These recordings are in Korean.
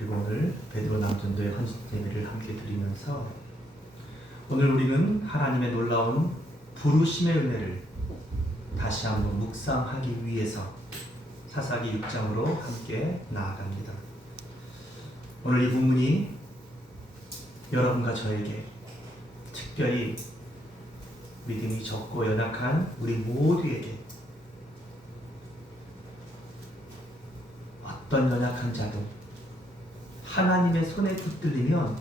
그리고 오늘 베드로 남전도의 헌신 예배를 함께 드리면서 오늘 우리는 하나님의 놀라운 부르심의 은혜를 다시 한번 묵상하기 위해서 사사기 6장으로 함께 나아갑니다. 오늘 이 본문이 여러분과 저에게 특별히 믿음이 적고 연약한 우리 모두에게 어떤 연약한 자도 하나님의 손에 붙들리면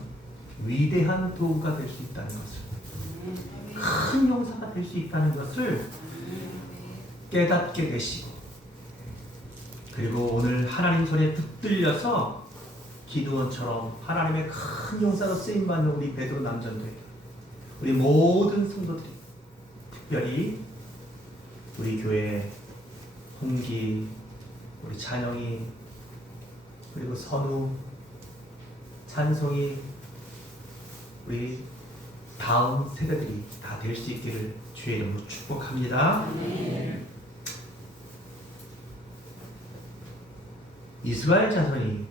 위대한 도구가 될 수 있다는 것을, 큰 용사가 될 수 있다는 것을 깨닫게 되시고, 그리고 오늘 하나님 손에 붙들려서 기드온처럼 하나님의 큰 용사로 쓰임받는 우리 베드로 남전도에 우리 모든 성도들이, 특별히 우리 교회 홍기, 우리 찬영이, 그리고 선우, 찬송이, 우리 다음 세대들이 다 될 수 있기를 주의 이름으로 축복합니다. 이스라엘 자손이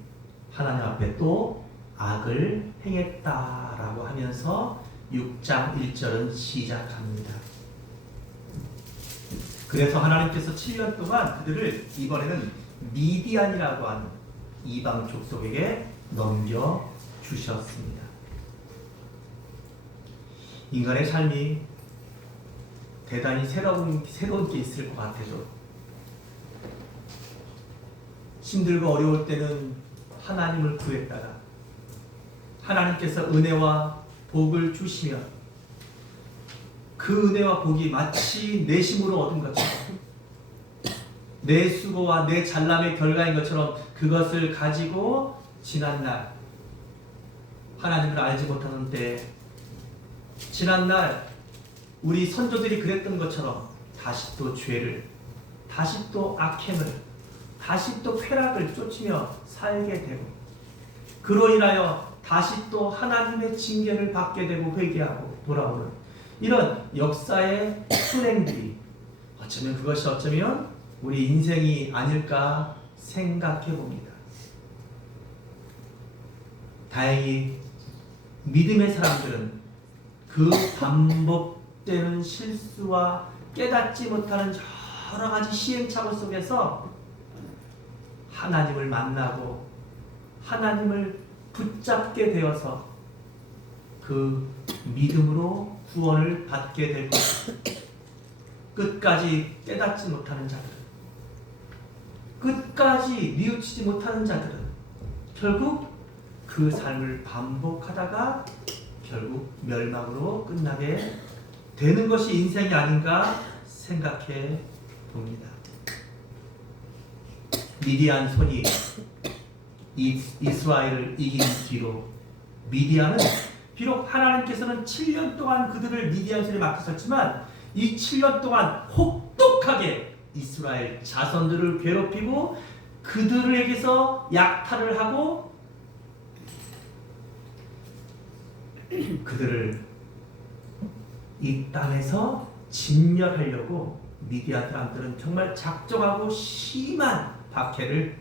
하나님 앞에 또 악을 행했다라고 하면서 6장 1절은 시작합니다. 그래서 하나님께서 7년 동안 그들을 이번에는 미디안이라고 하는 이방 족속에게 넘겨주셨습니다. 인간의 삶이 대단히 새로운 게 있을 것 같아서 힘들고 어려울 때는 하나님을 구했다가 하나님께서 은혜와 복을 주시면 그 은혜와 복이 마치 내 힘으로 얻은 것처럼, 내 수고와 내 잘남의 결과인 것처럼 그것을 가지고 지난날 하나님을 알지 못하는 때, 지난날 우리 선조들이 그랬던 것처럼 다시 또 죄를, 다시 또 악행을, 다시 또 쾌락을 쫓으며 살게 되고, 그로 인하여 다시 또 하나님의 징계를 받게 되고 회개하고 돌아오는 이런 역사의 순행들이 어쩌면 우리 인생이 아닐까 생각해 봅니다. 다행히 믿음의 사람들은 그 반복되는 실수와 깨닫지 못하는 여러 가지 시행착오 속에서 하나님을 만나고 하나님을 붙잡게 되어서 그 믿음으로 구원을 받게 될 것입니다. 끝까지 깨닫지 못하는 자들은, 끝까지 뉘우치지 못하는 자들은 결국 그 삶을 반복하다가 결국 멸망으로 끝나게 되는 것이 인생이 아닌가 생각해 봅니다. 미디안 손이 이스라엘을 이긴 뒤로 미디안은 비록 하나님께서는 7년 동안 그들을 미디안 손에 맡기셨지만 이 7년 동안 혹독하게 이스라엘 자손들을 괴롭히고 그들에게서 약탈을 하고 그들을 이 땅에서 진멸하려고 미디안 사람들은 정말 작정하고 심한 박해를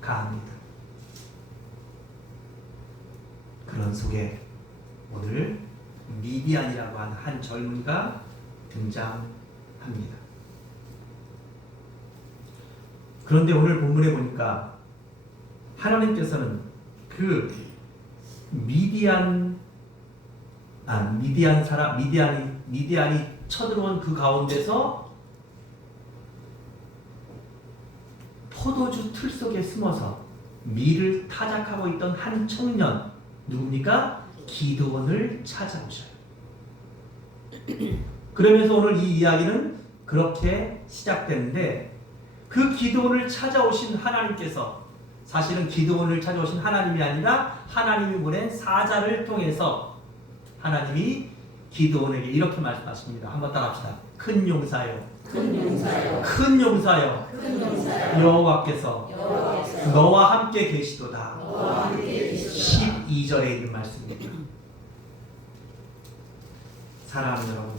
가합니다. 그런 속에 오늘 미디안이라고 하는 한 젊은이가 등장합니다. 그런데 오늘 본문에 보니까 하나님께서는 그 미디안이 쳐들어온 그 가운데서 포도주 틀 속에 숨어서 밀을 타작하고 있던 한 청년, 누굽니까? 기드온을 찾아오셔요. 그러면서 오늘 이 이야기는 그렇게 시작되는데, 그 기드온을 찾아오신 하나님께서, 사실은 기드온을 찾아오신 하나님이 아니라 하나님이 보낸 사자를 통해서 하나님이 기드온에게 이렇게 말씀하십니다. 한번 따라합시다. 큰 용사여, 큰 용사여, 여호와께서 너와 함께 계시도다. 12절에 있는 말씀입니다. 사랑하는 여러분,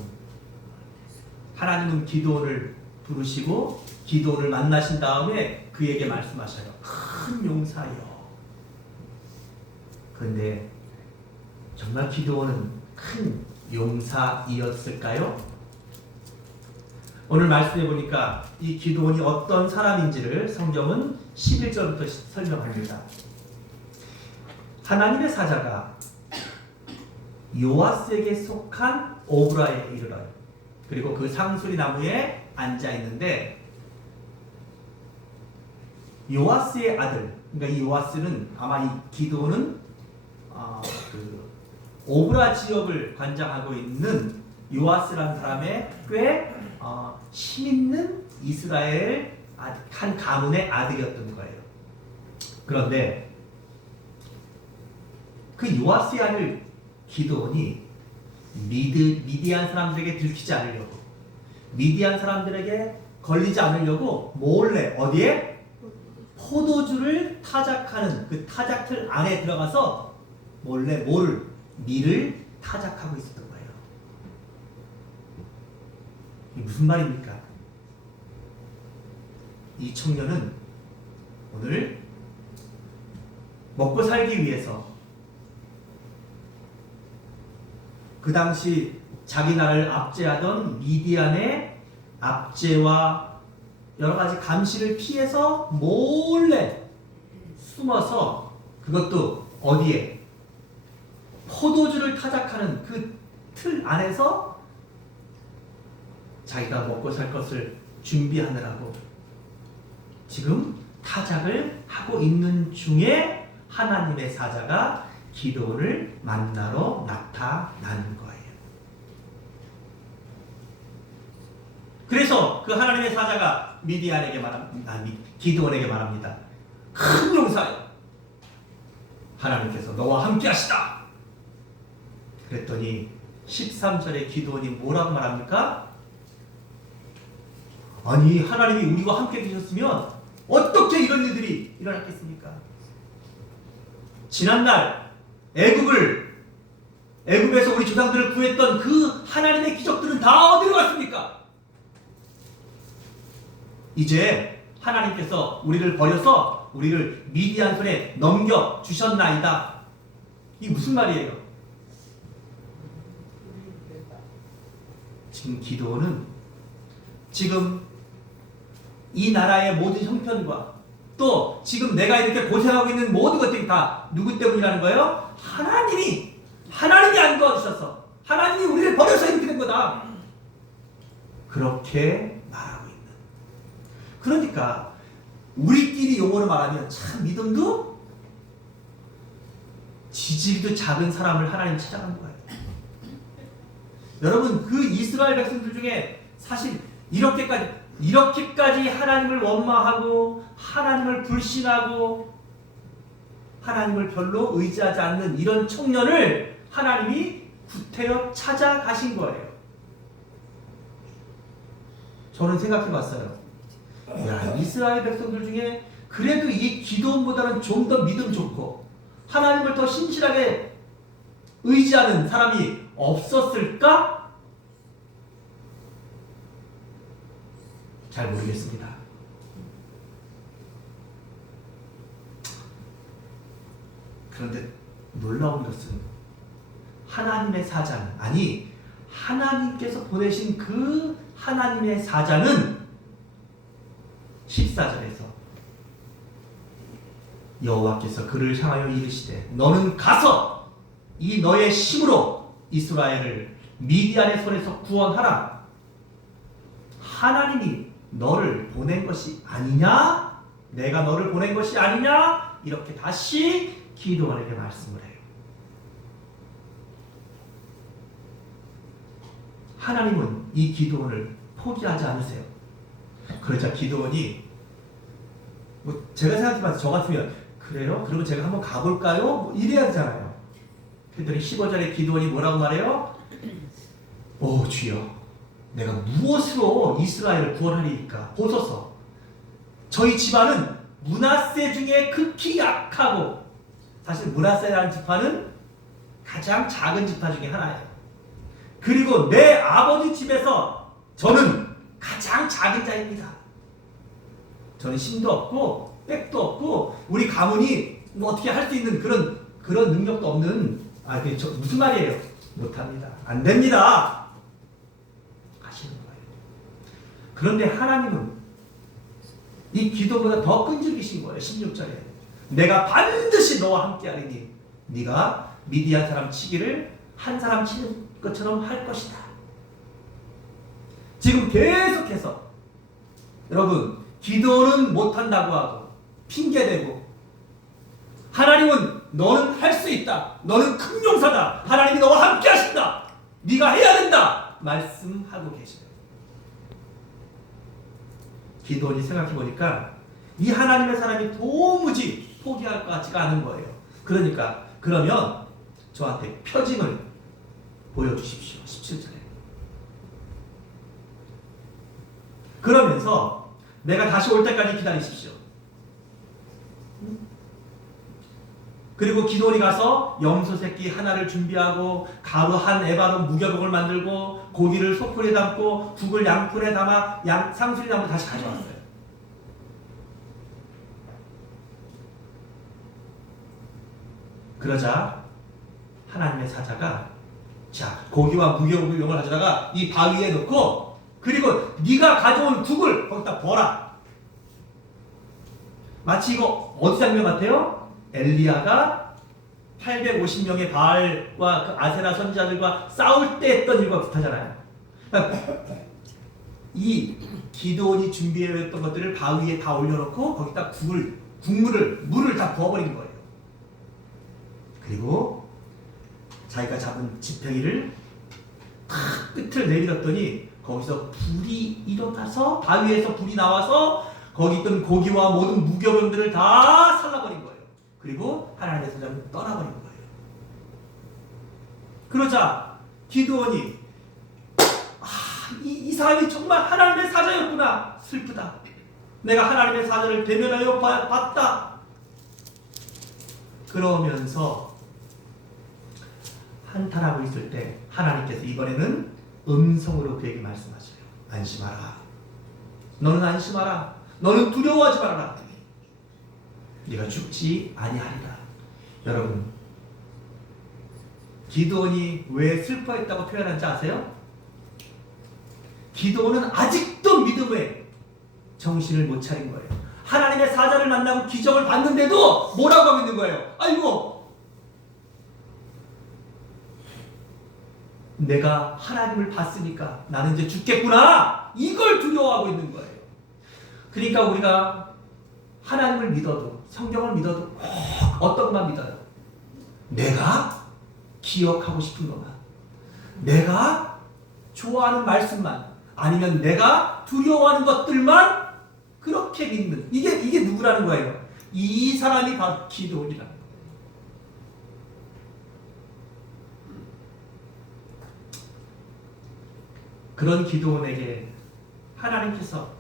하나님은 기드온을 부르시고 기드온을 만나신 다음에 그에게 말씀하셔요. 큰 용사여, 그런데 정말 기드온은 큰 용사이었을까요? 오늘 말씀해 보니까 이 기드온이 어떤 사람인지를 성경은 11절부터 설명합니다. 하나님의 사자가 요아스에게 속한 오브라에 이르러요. 그리고 그 상수리 나무에 앉아 있는데 요아스의 아들, 그러니까 이 요아스는 아마 이 기드온은 그 오브라 지역을 관장하고 있는 요아스라는 사람의 꽤 힘있는 이스라엘 한 가문의 아들이었던 거예요. 그런데 그 요아스의 아들 기드온이 미디안 사람들에게 들키지 않으려고, 미디안 사람들에게 걸리지 않으려고 몰래 어디에? 포도주를 타작하는 그 타작틀 안에 들어가서 몰래 밀을 타작하고 있었던 거예요. 이게 무슨 말입니까? 이 청년은 오늘 먹고 살기 위해서 그 당시 자기 나라를 압제하던 미디안의 압제와 여러 가지 감시를 피해서 몰래 숨어서, 그것도 어디에? 포도주를 타작하는 그 틀 안에서 자기가 먹고 살 것을 준비하느라고 지금 타작을 하고 있는 중에 하나님의 사자가 기드온을 만나러 나타나는 거예요. 그래서 그 하나님의 사자가 기드온에게 말합니다. 큰 용사여, 하나님께서 너와 함께 하시다. 그랬더니 13절에 기드온이 뭐라고 말합니까? 아니, 하나님이 우리와 함께 계셨으면 어떻게 이런 일들이 일어났겠습니까? 지난날 애굽에서 우리 조상들을 구했던 그 하나님의 기적들은 다 어디로 갔습니까? 이제 하나님께서 우리를 버려서 우리를 미디안 손에 넘겨 주셨나이다. 이게 무슨 말이에요? 지금 기드온은 지금 이 나라의 모든 형편과 또 지금 내가 이렇게 고생하고 있는 모든 것들이 다 누구 때문이라는 거예요? 하나님이 안 도와주셔서, 하나님이 우리를 버려서 이렇게 된 거다. 그렇게 말하고 있는. 그러니까 우리끼리 용어로 말하면 참 믿음도 지질도 작은 사람을 하나님 찾아간 거예요. 여러분, 그 이스라엘 백성들 중에 사실 이렇게까지 하나님을 원망하고 하나님을 불신하고 하나님을 별로 의지하지 않는 이런 청년을 하나님이 구태여 찾아가신 거예요. 저는 생각해 봤어요. 야, 이스라엘 백성들 중에 그래도 이 기드온보다는 좀 더 믿음 좋고 하나님을 더 신실하게 의지하는 사람이 없었을까? 잘 모르겠습니다. 그런데 놀라운 것은 하나님의 사자는, 아니 하나님께서 보내신 그 하나님의 사자는 14절에서 여호와께서 그를 향하여 이르시되 너는 가서 이 너의 힘으로 이스라엘을 미디안의 손에서 구원하라. 하나님이 너를 보낸 것이 아니냐? 내가 너를 보낸 것이 아니냐? 이렇게 다시 기드온에게 말씀을 해요. 하나님은 이 기드온을 포기하지 않으세요. 그러자 기드온이 제가 생각해봐서 저 같으면 그래요? 그러면 제가 한번 가볼까요? 이래야 되잖아요. 그랬더니 15절에 기드온이 뭐라고 말해요? 오 주여, 내가 무엇으로 이스라엘을 구원하리이까? 보소서, 저희 집안은 므낫세 중에 극히 약하고, 사실 므낫세라는 지파는 가장 작은 지파 중에 하나예요. 그리고 내 아버지 집에서 저는 가장 작은 자입니다. 저는 힘도 없고 백도 없고 우리 가문이 뭐 어떻게 할 수 있는 그런 그런 능력도 없는 그게 무슨 말이에요? 못합니다. 안 됩니다. 하시는 거예요. 그런데 하나님은 이 기도보다 더 끈질기신 거예요. 16절에 내가 반드시 너와 함께하리니 네가 미디안 사람 치기를 한 사람 치는 것처럼 할 것이다. 지금 계속해서 여러분 기도는 못한다고 하고 핑계대고 하나님은 너는 할 수 있다. 너는 큰 용사다. 하나님이 너와 함께 하신다. 네가 해야 된다. 말씀하고 계시네요. 기도원이 생각해보니까 이 하나님의 사람이 도무지 포기할 것 같지가 않은 거예요. 그러니까 그러면 저한테 표징을 보여주십시오. 17절에. 그러면서 내가 다시 올 때까지 기다리십시오. 그리고 기도원이 가서 염소 새끼 하나를 준비하고 가루 한 에바로 무교복을 만들고 고기를 소풀에 담고 국을 양푼에 담아 상수리 담고 다시 가져왔어요. 그러자 하나님의 사자가 자 고기와 무교복을 가져다가 이 바위에 넣고 그리고 네가 가져온 국을 거기다 부어라. 마치 이거 어디 장면 같아요? 엘리야가 850명의 바알과 그 아세라 선지자들과 싸울 때 했던 일과 비슷하잖아요. 이 기도원이 준비해왔던 것들을 바위에 다 올려놓고 거기다 물을 다 부어버린 거예요. 그리고 자기가 잡은 지팡이를 탁 끝을 내밀었더니 거기서 불이 일어나서 바위에서 불이 나와서 거기 있던 고기와 모든 무교병들을 다 살라버린 거예요. 그리고 하나님의 사자는 떠나버린 거예요. 그러자 기드온이 이 사람이 정말 하나님의 사자였구나. 슬프다. 내가 하나님의 사자를 대면하여 봤다. 그러면서 한탄하고 있을 때 하나님께서 이번에는 음성으로 그에게 말씀하셔요. 안심하라. 너는 안심하라. 너는 두려워하지 말아라. 네가 죽지 아니하리라. 여러분, 기드온이 왜 슬퍼했다고 표현한지 아세요? 기드온은 아직도 믿음에 정신을 못 차린 거예요. 하나님의 사자를 만나고 기적을 봤는데도 뭐라고 하고 있는 거예요? 아이고, 내가 하나님을 봤으니까 나는 이제 죽겠구나. 이걸 두려워하고 있는 거예요. 그러니까 우리가 하나님을 믿어도, 성경을 믿어도 꼭 어떤 것만 믿어요? 내가 기억하고 싶은 것만, 내가 좋아하는 말씀만, 아니면 내가 두려워하는 것들만 그렇게 믿는, 이게 누구라는 거예요? 이 사람이 바로 기드온이라는 거예요. 그런 기드온에게 하나님께서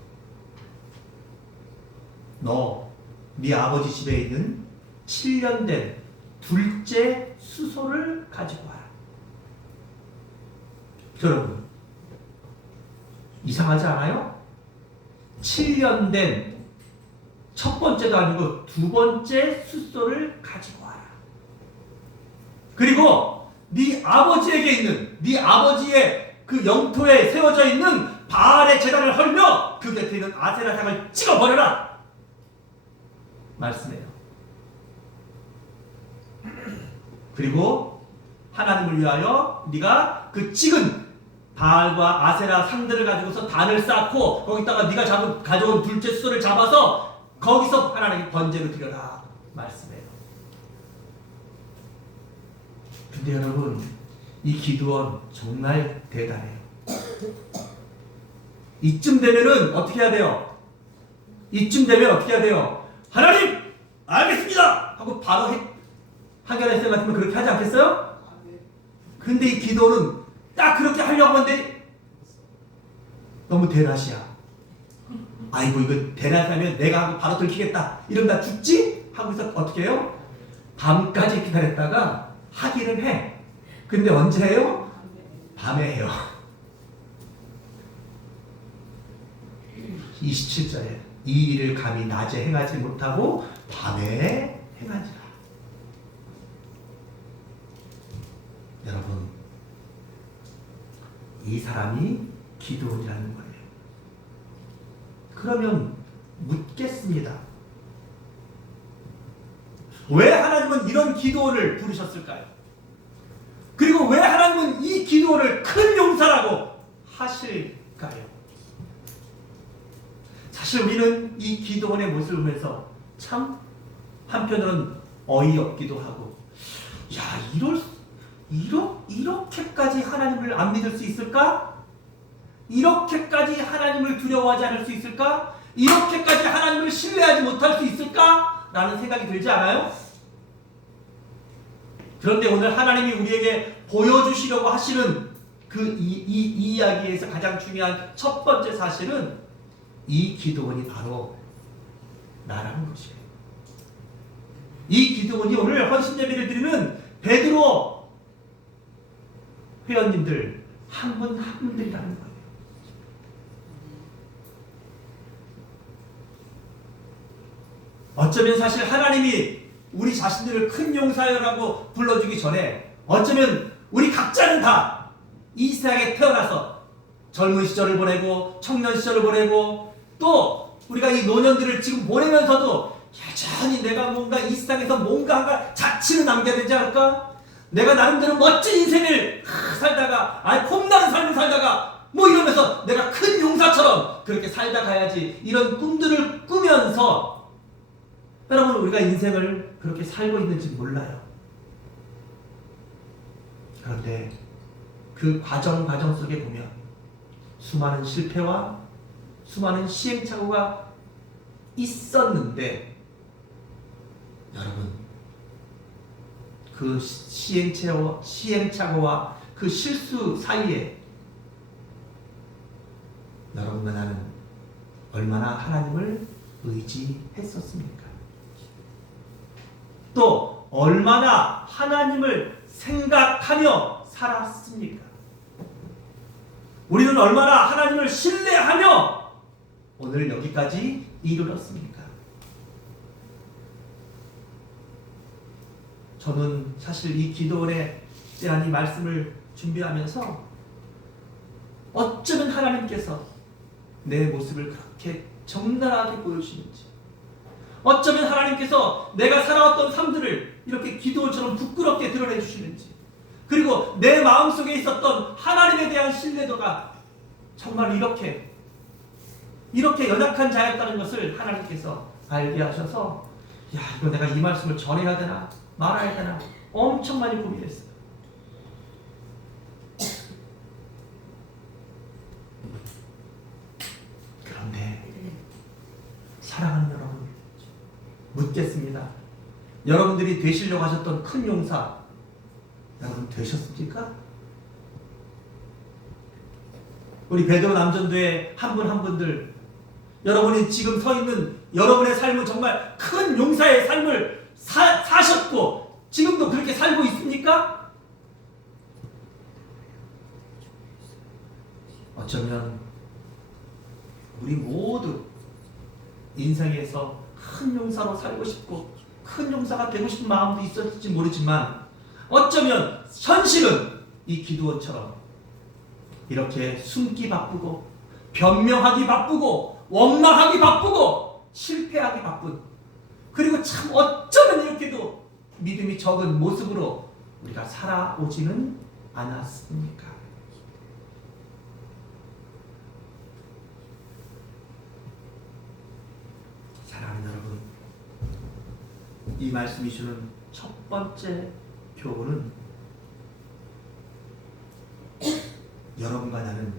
네 아버지 집에 있는 7년 된 둘째 수소를 가지고 와라. 여러분, 이상하지 않아요? 7년 된 첫 번째도 아니고 두 번째 숫소를 가지고 와라. 그리고 네 아버지에게 있는, 네 아버지의 그 영토에 세워져 있는 바알의 제단을 헐며 그 곁에 있는 아세라상을 찍어버려라. 말씀해요. 그리고 하나님을 위하여 네가 그 찍은 바알과 아세라 상들을 가지고서 단을 쌓고 거기다가 네가 가져온 둘째 수소를 잡아서 거기서 하나님께 번제로 드려라. 말씀해요. 근데 여러분, 이 기드온 정말 대단해요. 이쯤 되면은 어떻게 해야 돼요? 하나님! 알겠습니다! 하고 바로 하게라스 같으면 그렇게 하지 않겠어요? 근데 이 기도는 딱 그렇게 하려고 하는데 너무 대낮이야. 아이고, 이거 대낮하면 내가 하고 바로 들키겠다. 이러면 나 죽지? 하고서 어떻게 해요? 밤까지 기다렸다가 하기는 해. 근데 언제 해요? 밤에 해요. 27절에 이 일을 감히 낮에 행하지 못하고 밤에 행하지라. 이 사람이 기드온이라는 거예요. 그러면 묻겠습니다. 왜 하나님은 이런 기드온을 부르셨을까요? 그리고 왜 하나님은 이 기드온을 큰 용사라고 하실까요? 사실 우리는 이 기드온의 모습을 보면서 참 한편으로는 어이없기도 하고, 야, 이렇게까지 하나님을 안 믿을 수 있을까? 이렇게까지 하나님을 두려워하지 않을 수 있을까? 이렇게까지 하나님을 신뢰하지 못할 수 있을까? 라는 생각이 들지 않아요? 그런데 오늘 하나님이 우리에게 보여주시려고 하시는 이 이야기에서 가장 중요한 첫 번째 사실은 이 기드온이 바로 나라는 것이에요. 이 기드온이 오늘 헌신 예배를 드리는 베드로 회원님들 한 분 한 분들이라는 거예요. 어쩌면 사실 하나님이 우리 자신들을 큰 용사여라고 불러주기 전에 어쩌면 우리 각자는 다 이 세상에 태어나서 젊은 시절을 보내고 청년 시절을 보내고 또 우리가 이 노년들을 지금 보내면서도 여전히 내가 뭔가 이 세상에서 뭔가 자취를 남겨야 되지 않을까? 내가 나름대로 멋진 인생을 살다가 폼나는 삶을 살다가 뭐 이러면서 내가 큰 용사처럼 그렇게 살다 가야지, 이런 꿈들을 꾸면서 여러분 우리가 인생을 그렇게 살고 있는지 몰라요. 그런데 그 과정 속에 보면 수많은 실패와 수많은 시행착오가 있었는데, 여러분 그 시행착오와 그 실수 사이에 여러분과 나는 얼마나 하나님을 의지했었습니까? 또 얼마나 하나님을 생각하며 살았습니까? 우리는 얼마나 하나님을 신뢰하며 오늘 여기까지 이르렀습니까? 저는 사실 이 기도원에 대한 이 말씀을 준비하면서 어쩌면 하나님께서 내 모습을 그렇게 적나라하게 보여주시는지, 어쩌면 하나님께서 내가 살아왔던 삶들을 이렇게 기도원처럼 부끄럽게 드러내 주시는지, 그리고 내 마음속에 있었던 하나님에 대한 신뢰도가 정말 이렇게 연약한 자였다는 것을 하나님께서 알게 하셔서, 야, 이거 내가 이 말씀을 전해야 되나 말아야 되나 엄청 많이 고민했어요. 그런데 사랑하는 여러분, 묻겠습니다. 여러분들이 되시려고 하셨던 큰 용사 여러분 되셨습니까? 우리 베드로 남전도의 한 분 한 분들, 여러분이 지금 서 있는 여러분의 삶은 정말 큰 용사의 삶을 사셨고 지금도 그렇게 살고 있습니까? 어쩌면 우리 모두 인생에서 큰 용사로 살고 싶고 큰 용사가 되고 싶은 마음도 있었을지 모르지만, 어쩌면 현실은 이 기드온처럼 이렇게 숨기 바쁘고 변명하기 바쁘고 원망하기 바쁘고 실패하기 바쁜, 그리고 참 어쩌면 이렇게도 믿음이 적은 모습으로 우리가 살아오지는 않았습니까? 사랑하는 여러분, 이 말씀이 주는 첫 번째 교훈은 여러분과 나는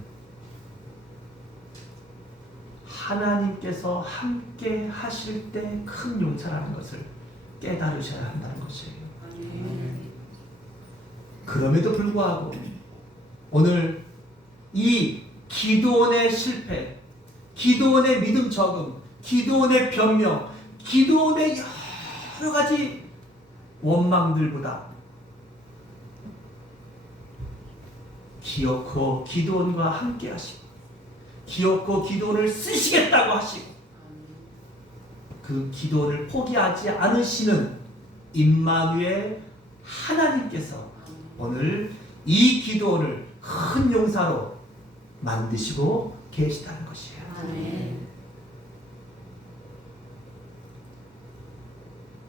하나님께서 함께 하실 때 큰 용사라는 것을 깨달으셔야 한다는 것이에요. 그럼에도 불구하고 오늘 이 기드온의 실패, 기드온의 믿음 적음, 기드온의 변명, 기드온의 여러 가지 원망들보다 기어코 기드온과 함께 하시고 기어코 기드온을 쓰시겠다고 하시고 그 기드온을 포기하지 않으시는 임마누엘 하나님께서 오늘 이 기드온을 큰 용사로 만드시고 계시다는 것이에요. 아멘.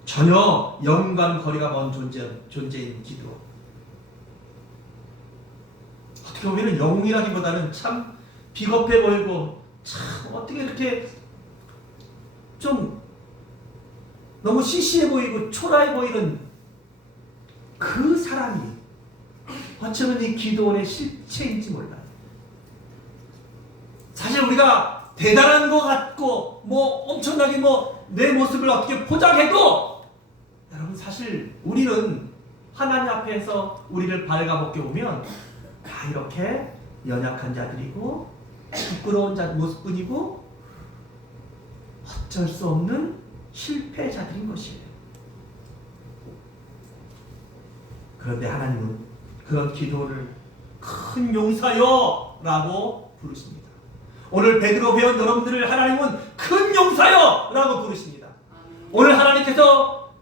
전혀 영과 거리가 먼 존재인 기도. 어떻게 보면 영웅이라기보다는 참 비겁해 보이고 참 어떻게 이렇게 좀 너무 시시해 보이고 초라해 보이는 그 사람이 어쩌면 이 기도원의 실체인지 몰라요. 사실 우리가 대단한 것 같고 뭐 엄청나게 뭐 내 모습을 어떻게 포장해도 여러분 사실 우리는 하나님 앞에서 우리를 발가벗겨 보면 다 이렇게 연약한 자들이고 부끄러운 자 모습뿐이고 어쩔 수 없는 실패자들인 것이에요. 그런데 하나님은 그런 기도를 큰 용사여 라고 부르십니다. 오늘 베드로 배운 여러분들을 하나님은 큰 용사여 라고 부르십니다. 오늘 하나님께서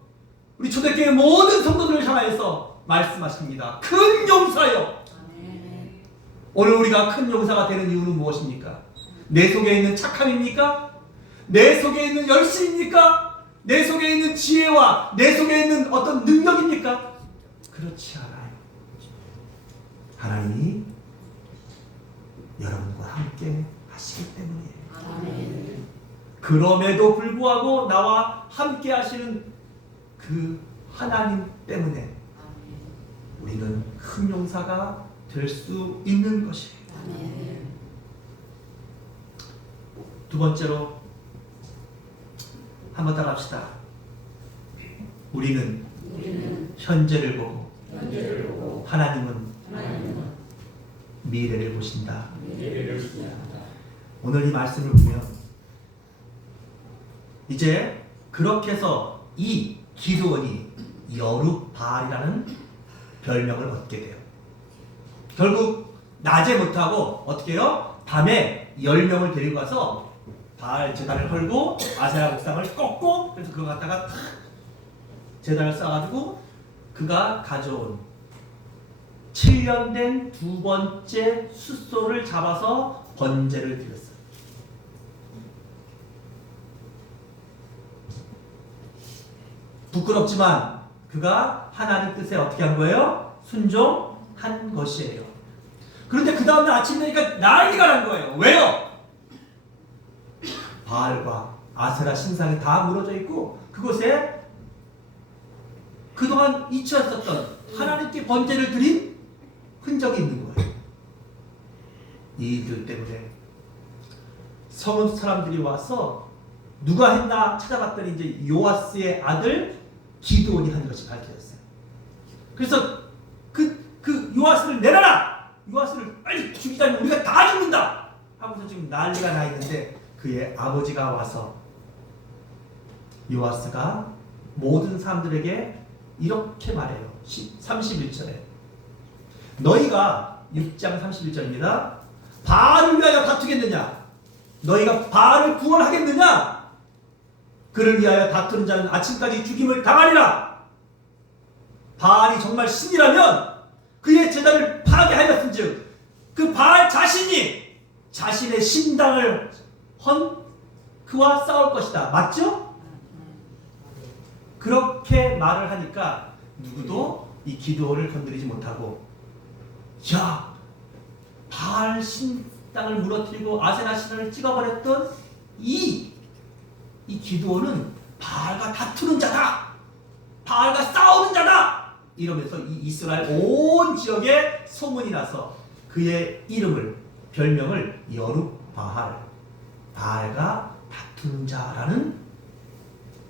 우리 초대교회 모든 성도들을 향하여서 말씀하십니다. 큰 용사여. 오늘 우리가 큰 용사가 되는 이유는 무엇입니까? 내 속에 있는 착함입니까? 내 속에 있는 열심입니까? 내 속에 있는 지혜와 내 속에 있는 어떤 능력입니까? 그렇지 않아요. 하나님이 여러분과 함께 하시기 때문이에요. 아멘. 그럼에도 불구하고 나와 함께 하시는 그 하나님 때문에 우리는 큰 용사가 될 수 있는 것이에요. 아멘. 두 번째로 한번 따라합시다. 우리는 현재를 보고 현재를 보고 하나님은 하나님은 미래를 보신다. 미래를 보신다. 오늘 이 말씀을 보면 이제 그렇게 해서 이 기드온이 여룻바알이라는 별명을 얻게 돼요. 결국 낮에 못하고 어떻게 해요? 밤에 10명을 데리고 가서 바알 제단을 헐고 아세라 목상을 꺾고 그래서 그거 갖다가 제단을 쌓아가지고 그가 가져온 7년 된 두 번째 숫소를 잡아서 번제를 드렸어요. 부끄럽지만 그가 하나님 뜻에 어떻게 한 거예요? 순종한 것이에요. 그런데 그 다음날 아침 되니까 난리가 난 거예요. 왜요? 바알과 아세라 신상이 다 무너져 있고 그곳에 그동안 잊혀졌던 하나님께 번제를 드린 흔적이 있는 거예요. 이 일들 때문에 성읍 사람들이 와서 누가 했나 찾아봤더니 이제 요아스의 아들 기드온이 한 것이 밝혀졌어요. 그래서 그 요아스를 내놔라! 요아스를 빨리 죽이자면 우리가 다 죽는다! 하고서 지금 난리가 나 있는데 그의 아버지가 와서 요아스가 모든 사람들에게 이렇게 말해요. 31절에 너희가 6장 31절입니다. 바알을 위하여 다투겠느냐? 너희가 바알을 구원하겠느냐? 그를 위하여 다투는 자는 아침까지 죽임을 당하리라. 바알이 정말 신이라면 그의 제자를 파괴하였은즉 그 바알 자신이 자신의 신당을 헌 그와 싸울 것이다. 맞죠? 그렇게 말을 하니까 누구도 이 기드온을 건드리지 못하고 야 바알 신당을 무너뜨리고 아세라 신을 찍어버렸던 이 기드온은 바알과 다투는 자다. 바알과 싸우는 자다. 이러면서 이 이스라엘 온 지역에 소문이 나서 그의 이름을 별명을 여룻바알 바알과 다투는 자라는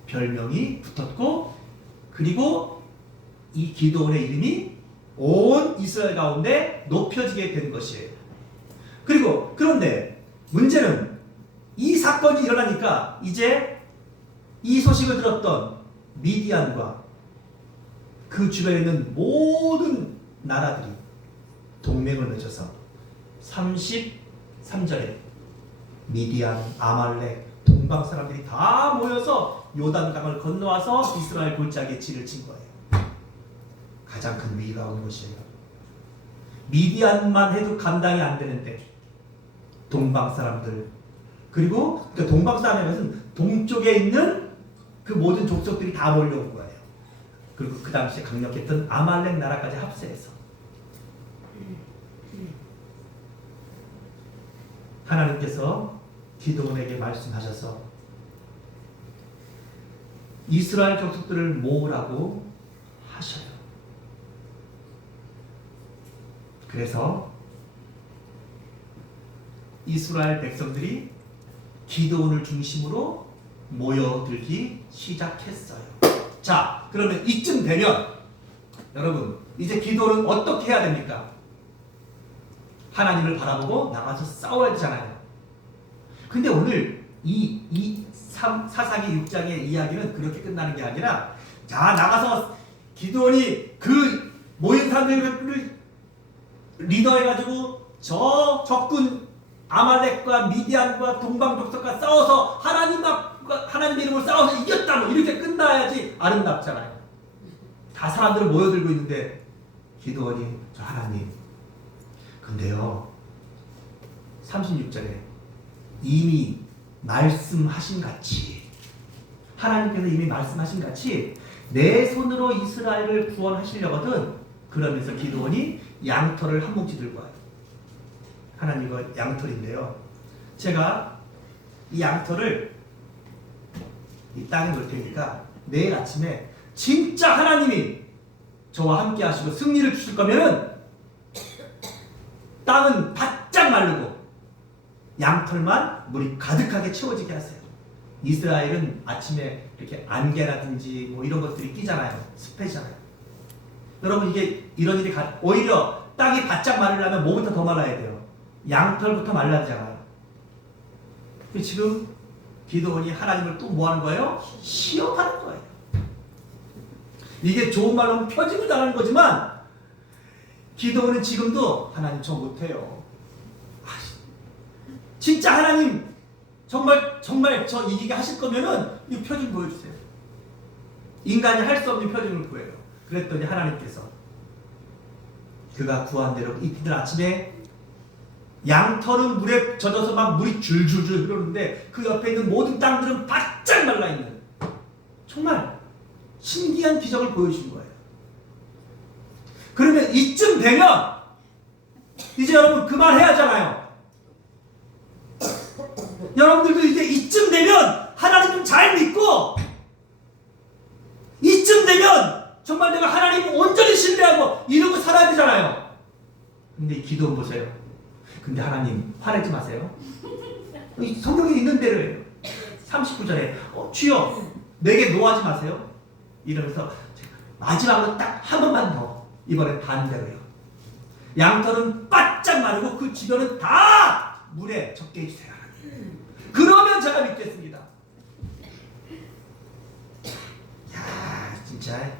별명이 붙었고 그리고 이 기드온의 이름이 온 이스라엘 가운데 높여지게 된 것이에요. 그리고 그런데 문제는 이 사건이 일어나니까 이제 이 소식을 들었던 미디안과 그 주변에 있는 모든 나라들이 동맹을 맺어서 33절에 미디안, 아말렉, 동방 사람들이 다 모여서 요단강을 건너와서 이스라엘 골짜기에 진을 친 거예요. 가장 큰 위기가 온 것이에요. 미디안만 해도 감당이 안 되는데 동방 사람들, 그리고 그 동방 사람에는 동쪽에 있는 그 모든 족속들이 다 몰려온 거예요. 그리고 그 당시에 강력했던 아말렉 나라까지 합세해서 하나님께서 기드온에게 말씀하셔서 이스라엘 족속들을 모으라고 하셔요. 그래서 이스라엘 백성들이 기드온을 중심으로 모여들기 시작했어요. 자, 그러면 이쯤 되면 여러분 이제 기드온은 어떻게 해야 됩니까? 하나님을 바라보고 나가서 싸워야 되잖아요. 근데 오늘 이 사사기 6장의 이야기는 그렇게 끝나는 게 아니라, 자, 나가서 기드온이 그 모인 사람들을 리더해가지고 저 적군 아말렉과 미디안과 동방 족속과 싸워서 하나님 이름으로 싸워서 이겼다, 뭐 이렇게 끝나야지 아름답잖아요. 다 사람들은 모여들고 있는데 기드온이 저 하나님, 근데요 36절에 이미 말씀하신 같이, 하나님께서 이미 말씀하신 같이 내 손으로 이스라엘을 구원하시려거든. 그러면서 기드온이 양털을 한 뭉치 들고 와요. 하나님 이거 양털인데요, 제가 이 양털을 이 땅에 놓을 테니까 내일 아침에 진짜 하나님이 저와 함께 하시고 승리를 주실 거면은 땅은 바짝 마르고 양털만 물이 가득하게 채워지게 하세요. 이스라엘은 아침에 이렇게 안개라든지 뭐 이런 것들이 끼잖아요. 습해지잖아요. 여러분 이게 이런 일이 오히려 땅이 바짝 마르려면 뭐부터 더 말라야 돼요? 양털부터 말라야 되잖아요. 지금 기드온이 하나님을 또 뭐 하는 거예요? 시험하는 거예요. 이게 좋은 말로 표징을 당하는 거지만 기드온은 지금도 하나님 저 못해요. 진짜 하나님 정말 저 이기게 하실 거면은 이 표징 보여주세요. 인간이 할 수 없는 표징을 구해요. 그랬더니 하나님께서 그가 구한 대로 이튿날 아침에 양털은 물에 젖어서 막 물이 줄줄줄 흐르는데 그 옆에 있는 모든 땅들은 바짝 말라있는, 정말 신기한 기적을 보여주신 거예요. 그러면 이쯤 되면 이제 여러분 그만해야 하잖아요. 여러분들도 이제 이쯤 되면 하나님 좀 잘 믿고, 이쯤 되면 정말 내가 하나님을 온전히 신뢰하고 이러고 살아야 되잖아요. 근데 이 기도원 보세요. 근데 하나님 화내지 마세요. 성경에 있는 대로예요. 39절에 주여 내게 노하지 마세요 이러면서 마지막으로 딱 한 번만 더, 이번엔 반대로요. 양털은 바짝 마르고 그 주변은 다 물에 젖게 해주세요. 그러면 제가 믿겠습니다. 야, 진짜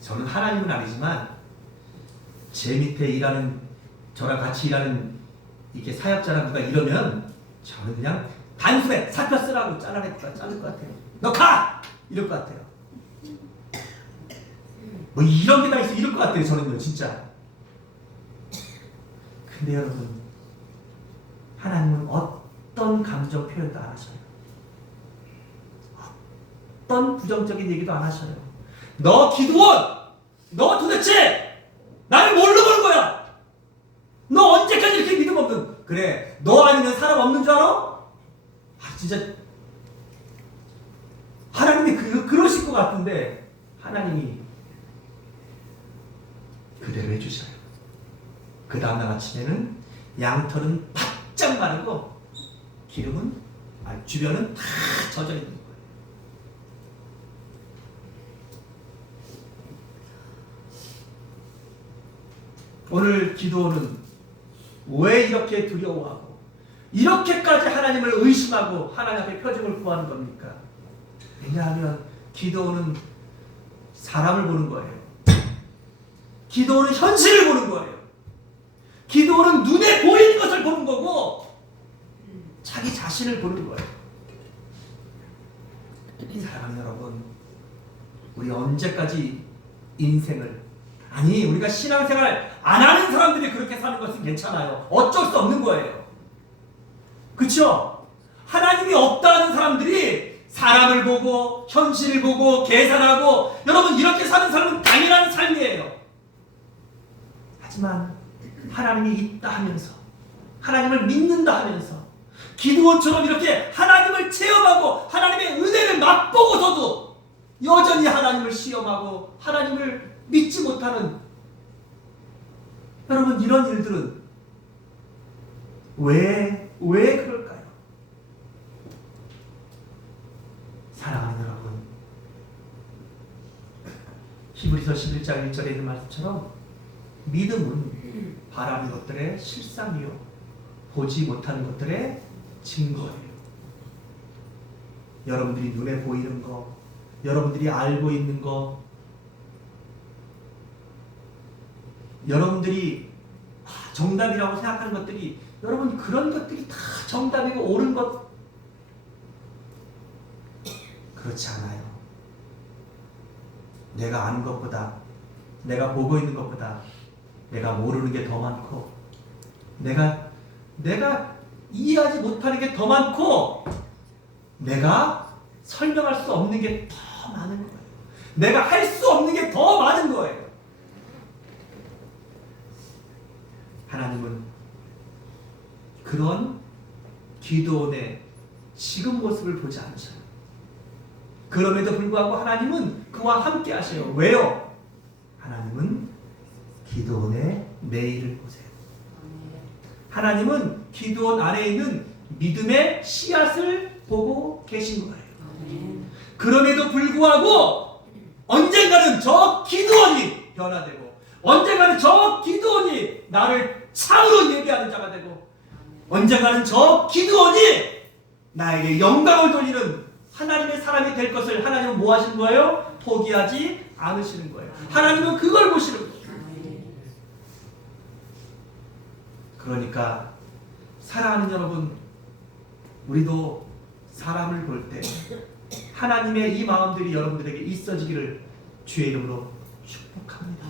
저는 하나님은 아니지만 제 밑에 일하는, 저랑 같이 일하는 이렇게 사역자랑 누가 이러면 저는 그냥 단숨에 사표 쓰라고 자를 것 같아요. 너 가! 이럴 것 같아요. 뭐 이런 게 다 있어 이럴 것 같아요. 저는요 진짜. 근데 여러분 하나님은 어떤 감정 표현도 안 하셔요. 어떤 부정적인 얘기도 안 하셔요. 너 기드온, 너 도대체 나를 뭘로 보는 거야? 너 언제까지 이렇게 믿음 없는, 그래 너 아니면 사람 없는 줄 알아? 진짜 하나님이 그러실 것 같은데 하나님이 그대로 해주셔요. 그 다음날 아침에는 양털은 바짝 마르고 기름은 주변은 다 젖어 있는 거예요. 오늘 기도는 왜 이렇게 두려워하고 이렇게까지 하나님을 의심하고 하나님 앞에 표징을 구하는 겁니까? 왜냐하면 기도는 사람을 보는 거예요. 기도는 현실을 보는 거예요. 기도는 눈에 보이는 것을 보는 거고 자기 자신을 보는 거예요. 사랑하는 여러분, 우리 언제까지 인생을, 아니 우리가 신앙생활 안 하는 사람들이 그렇게 사는 것은 괜찮아요. 어쩔 수 없는 거예요. 그렇죠? 하나님이 없다는 사람들이 사람을 보고 현실을 보고 계산하고 여러분 이렇게 사는 삶은 당연한 삶이에요. 하지만 하나님이 있다 하면서 하나님을 믿는다 하면서 기드온처럼 이렇게 하나님을 체험하고 하나님의 은혜를 맛보고서도 여전히 하나님을 시험하고 하나님을 믿지 못하는 여러분 이런 일들은 왜 그럴까요? 사랑하는 여러분, 히브리서 11장 1절에 있는 말씀처럼 믿음은 바라는 것들의 실상이요 보지 못하는 것들의 증거예요. 여러분들이 눈에 보이는 거, 여러분들이 알고 있는 거, 여러분들이 정답이라고 생각하는 것들이 여러분 그런 것들이 다 정답이고 옳은 것 그렇지 않아요. 내가 아는 것보다 내가 보고 있는 것보다 내가 모르는 게 더 많고 내가 이해하지 못하는 게 더 많고 내가 설명할 수 없는 게 더 많은 거예요. 내가 할 수 없는 게 더 많은 거예요. 하나님은 그런 기드온의 지금 모습을 보지 않으셔요. 그럼에도 불구하고 하나님은 그와 함께 하셔요. 왜요? 하나님은 기드온의 내일을 보세요. 하나님은 기드온 안에 있는 믿음의 씨앗을 보고 계신 거예요. 그럼에도 불구하고 언젠가는 저 기드온이 변화되고 언젠가는 저 기드온이 나를 참으로 예배하는 자가 되고 언젠가는 저 기드온이 나에게 영광을 돌리는 하나님의 사람이 될 것을 하나님은 뭐 하시는 거예요? 포기하지 않으시는 거예요. 하나님은 그걸 보시는 거예요. 그러니까 사랑하는 여러분, 우리도 사람을 볼 때 하나님의 이 마음들이 여러분들에게 있어지기를 주의 이름으로 축복합니다.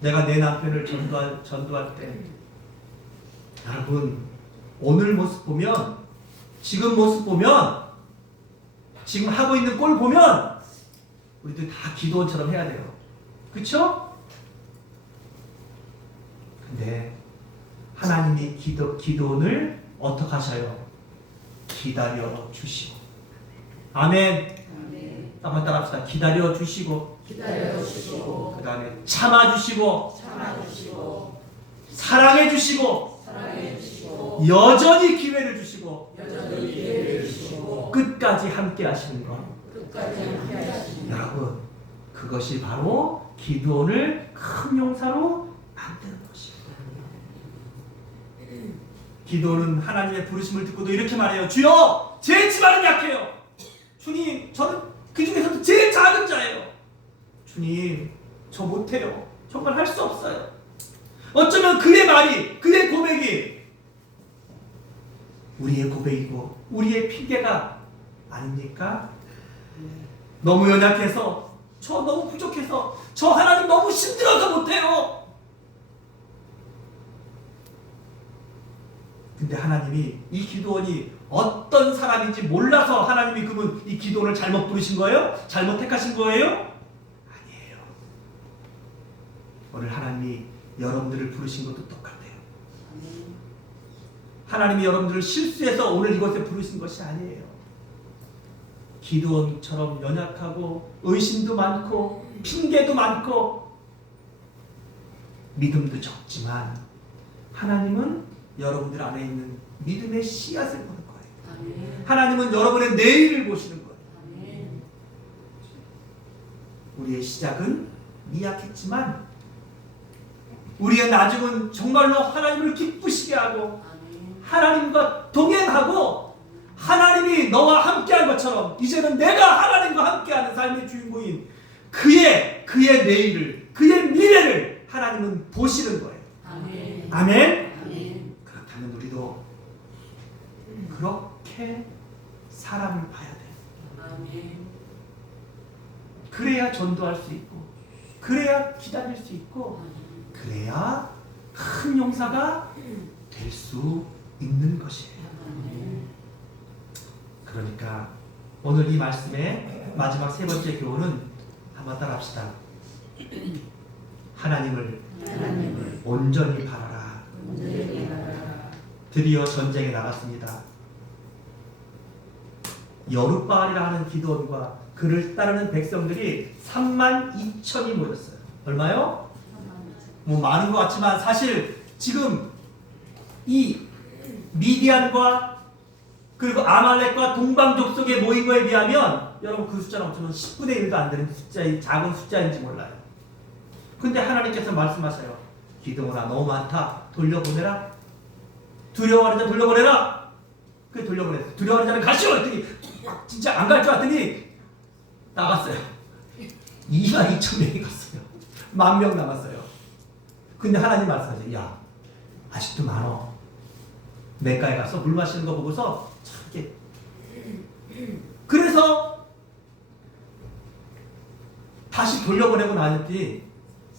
내가 내 남편을 전도할 때 여러분 오늘 모습 보면 지금 모습 보면 지금 하고 있는 꼴 보면 우리들 다 기드온처럼 해야 돼요. 그렇죠? 근데 하나님이 기드온을 어떻게 하셔요? 기다려 주시고. 아멘. 한번 따라합시다. 기다려 주시고. 그 다음에 참아 주시고. 사랑해 주시고. 여전히 기회를 주시고. 끝까지 함께 하시는 것. 여러분, 그것이 바로 기드온을 큰 용사로 만드는 것입니다. 기드온은 하나님의 부르심을 듣고도 이렇게 말해요. 주여, 제 집안은 약해요. 주님, 저는 그 중에서도 제일 작은 자예요. 주님, 저 못해요. 정말 할 수 없어요. 어쩌면 그의 말이, 그의 고백이 우리의 고백이고 우리의 핑계가 아닙니까? 너무 연약해서, 저 너무 부족해서, 저 하나님 너무 힘들어서 못해요. 근데 하나님이 이 기드온이 어떤 사람인지 몰라서 하나님이 그분 이 기드온을 잘못 부르신 거예요? 잘못 택하신 거예요? 아니에요. 오늘 하나님이 여러분들을 부르신 것도 똑같아요. 하나님이 여러분들을 실수해서 오늘 이곳에 부르신 것이 아니에요. 기드온처럼 연약하고 의심도 많고 핑계도 많고 믿음도 적지만 하나님은 여러분들 안에 있는 믿음의 씨앗을 보는 거예요. 하나님은 여러분의 내일을 보시는 거예요. 우리의 시작은 미약했지만 우리의 나중은 정말로 하나님을 기쁘시게 하고 하나님과 동행하고 하나님이 너와 함께한 것처럼 이제는 내가 하나님과 함께하는 삶의 주인공인 그의 내일을, 그의 미래를 하나님은 보시는 거예요. 아멘. 그렇다면 우리도 그렇게 사람을 봐야 돼요. 그래야 전도할 수 있고 그래야 기다릴 수 있고 그래야 큰 용사가 될 수 있는 것이에요. 그러니까 오늘 이 말씀의 마지막 세 번째 교훈은 한번 따라합시다. 하나님을 온전히 바라라. 드디어 전쟁에 나갔습니다. 여룻바알이라 하는 기드온과 그를 따르는 백성들이 32,000이 모였어요. 얼마요? 뭐 많은 것 같지만 사실 지금 이 미디안과 그리고 아말렉과 동방족속에 모인 거에 비하면 여러분 그 숫자는 어쩌면 10분의 1도 안 되는 숫자의 작은 숫자인지 몰라요. 근데 하나님께서 말씀하셔요. 기드온아 너무 많다. 돌려보내라. 두려워하는 자 돌려보내라. 그게 돌려보냈어요. 두려워하는 자는 가시오 했더니 진짜 안 갈 줄 알았더니 나갔어요. 22,000명이 갔어요. 10,000명 남았어요. 근데 하나님 말씀하세요. 야 아직도 많어. 냇가에 가서 물 마시는 거 보고서 참 이게 그래서 다시 돌려보내고 나왔더니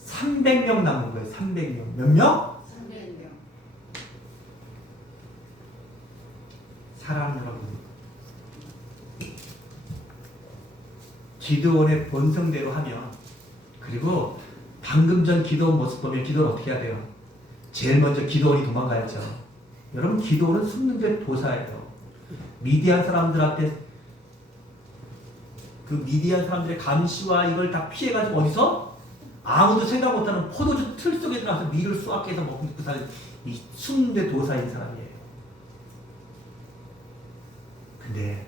300명 남은 거예요. 300명. 몇 명? 300명. 사랑하는 여러분, 기드온의 본성대로 하면, 그리고 방금 전 기드온 모습 보면 기드온 어떻게 해야 돼요? 제일 먼저 기드온이 도망가야죠. 여러분 기드온은 숨는 게 도사예요. 미디안 사람들한테 그 미디안 사람들의 감시와 이걸 다 피해가지고 어디서 아무도 생각 못하는 포도주 틀 속에 들어가서 밀을 수확해서 먹는 그 사람이 이 숨는 데 도사인 사람이에요. 근데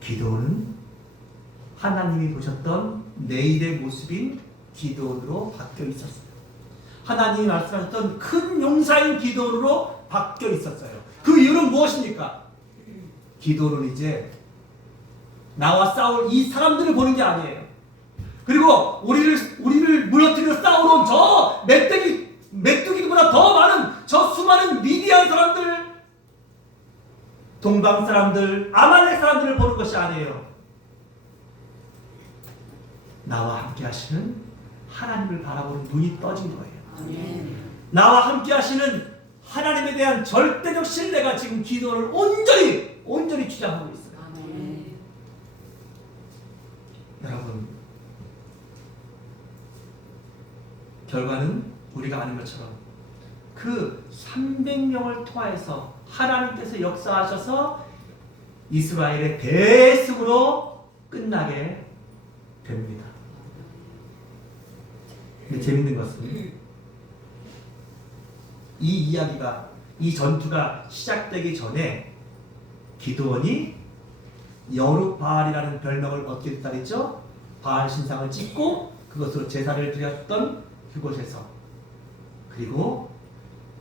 기드온은 하나님이 보셨던 내일의 모습인 기드온으로 바뀌어 있었어요. 하나님이 말씀하셨던 큰 용사인 기드온으로 바뀌어 있었어요. 그 이유는 무엇입니까? 기드온은 이제 나와 싸울 이 사람들을 보는 게 아니에요. 그리고 우리를 무너뜨려 싸우러 온 저 메뚜기보다 더 많은 저 수많은 미디안 사람들, 동방 사람들, 아말렉 사람들을 보는 것이 아니에요. 나와 함께 하시는 하나님을 바라보는 눈이 떠진 거예요. 나와 함께 하시는 하나님에 대한 절대적 신뢰가 지금 기도를 온전히 주장하고 있어요. 여러분, 결과는 우리가 아는 것처럼 그 300명을 통하여서 하나님께서 역사하셔서 이스라엘의 대승으로 끝나게 됩니다. 근데 재밌는 것은 이 이야기가, 이 전투가 시작되기 전에 기드온이 여룻바알이라는 별명을 얻게 됐다 그랬죠? 바알 신상을 찍고 그것으로 제사를 드렸던 그곳에서, 그리고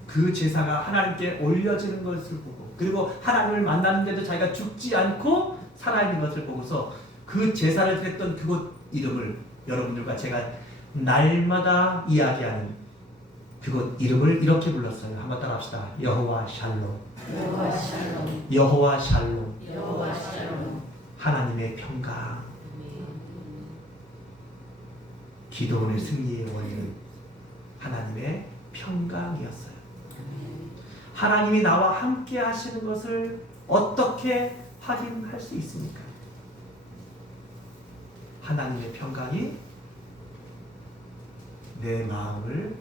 그 제사가 하나님께 올려지는 것을 보고, 그리고 하나님을 만났는데도 자기가 죽지 않고 살아있는 것을 보고서 그 제사를 드렸던 그곳 이름을 여러분들과 제가 날마다 이야기하는 그곳 이름을 이렇게 불렀어요. 한번 따라합시다. 여호와 샬롬. 여호와 샬롬. 여호와 샬롬. 여호와 샬롬. 하나님의 평강. 기도원의 승리의 원인은 하나님의 평강이었어요. 하나님이 나와 함께 하시는 것을 어떻게 확인할 수 있습니까? 하나님의 평강이 내 마음을,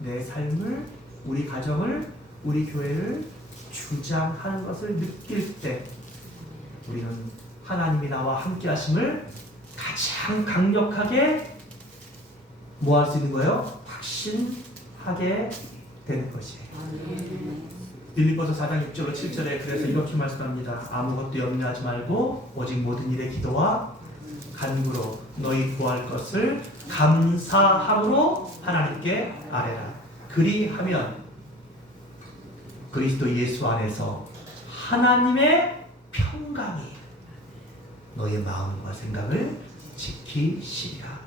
내 삶을, 우리 가정을, 우리 교회를 주장하는 것을 느낄 때 우리는 하나님이 나와 함께 하심을 가장 강력하게 뭐 할 수 있는 거예요? 확신하게 되는 것이에요. 빌립보서 4장 6절로 7절에 그래서 이렇게 말씀합니다. 아무것도 염려하지 말고 오직 모든 일에 기도와 간구로 너희 구할 것을 감사함으로 하나님께 아뢰라. 그리하면 그리스도 예수 안에서 하나님의 평강이 너의 마음과 생각을 지키시리라.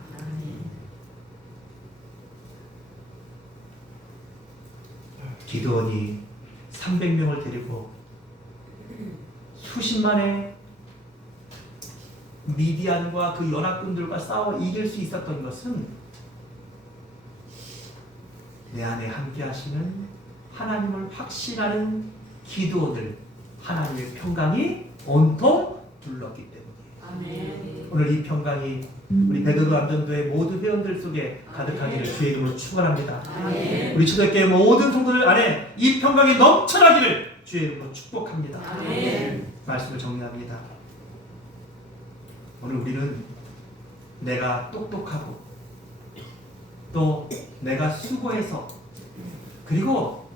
기드온이 300명을 데리고 수십만의 미디안과 그 연합군들과 싸워 이길 수 있었던 것은 내 안에 함께 하시는 하나님을 확신하는 기도원을 하나님의 평강이 온통 둘렀기 때문이에요. 아멘. 오늘 이 평강이 우리 베드로 안전도의 모든 회원들 속에 가득하기를 주의 이름으로 축원합니다. 아멘. 우리 초대교회 모든 성도들 안에 이 평강이 넘쳐나기를 주의 이름으로 축복합니다. 아멘. 말씀을 정리합니다. 오늘 우리는 내가 똑똑하고 또 내가 수고해서 그리고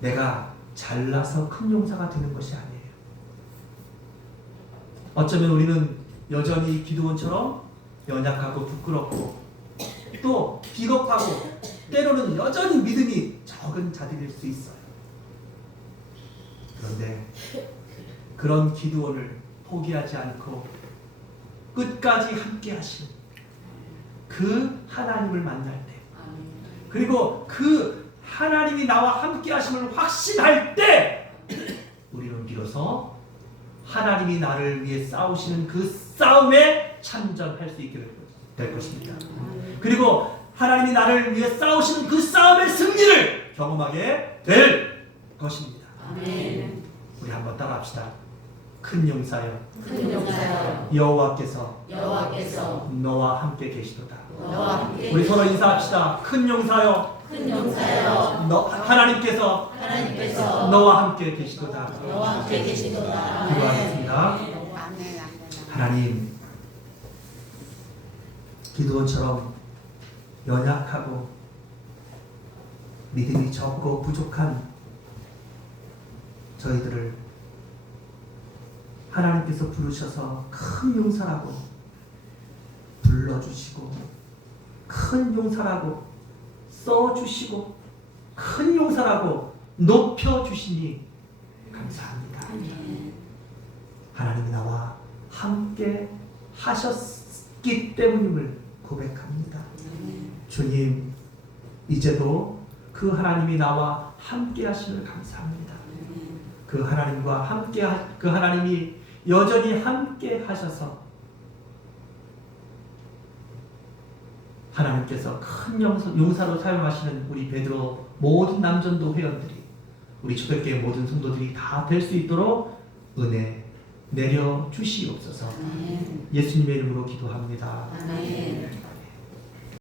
내가 잘나서 큰 용사가 되는 것이 아니에요. 어쩌면 우리는 여전히 기드온처럼 연약하고 부끄럽고 또 비겁하고 때로는 여전히 믿음이 적은 자들일 수 있어요. 그런데 그런 기드온을 포기하지 않고 끝까지 함께 하신 그 하나님을 만날 때 그리고 그 하나님이 나와 함께 하심을 확신할 때 우리는 비로소 하나님이 나를 위해 싸우시는 그 싸움에 참전할 수 있게 될 것입니다. 그리고 하나님이 나를 위해 싸우시는 그 싸움의 승리를 경험하게 될 것입니다. 아멘. 우리 한번 따라합시다. 큰 용사여 큰 용사여 여호와께서 여호와께서 너와 함께 계시도다. 너와 함께 우리 서로 인사합시다. 큰 용사여 큰 용사여 하나님께서 하나님께서 너와 함께 계시도다. 너와 함께 계시도다. 기도하겠습니다. 하나님, 기드온처럼 연약하고 믿음이 적고 부족한 저희들을 하나님께서 부르셔서 큰 용사라고 불러주시고 큰 용사라고 써주시고 큰 용사라고 높여주시니 감사합니다. 하나님이 나와 함께 하셨기 때문임을 고백합니다. 주님, 이제도 그 하나님이 나와 함께 하심을 감사합니다. 그 하나님과 함께 그 하나님이 여전히 함께 하셔서 하나님께서 큰 용사로 사용하시는 우리 베드로 모든 남전도 회원들이 우리 초대교회 모든 성도들이 다 될 수 있도록 은혜 내려 주시옵소서. 예수님의 이름으로 기도합니다. 아멘.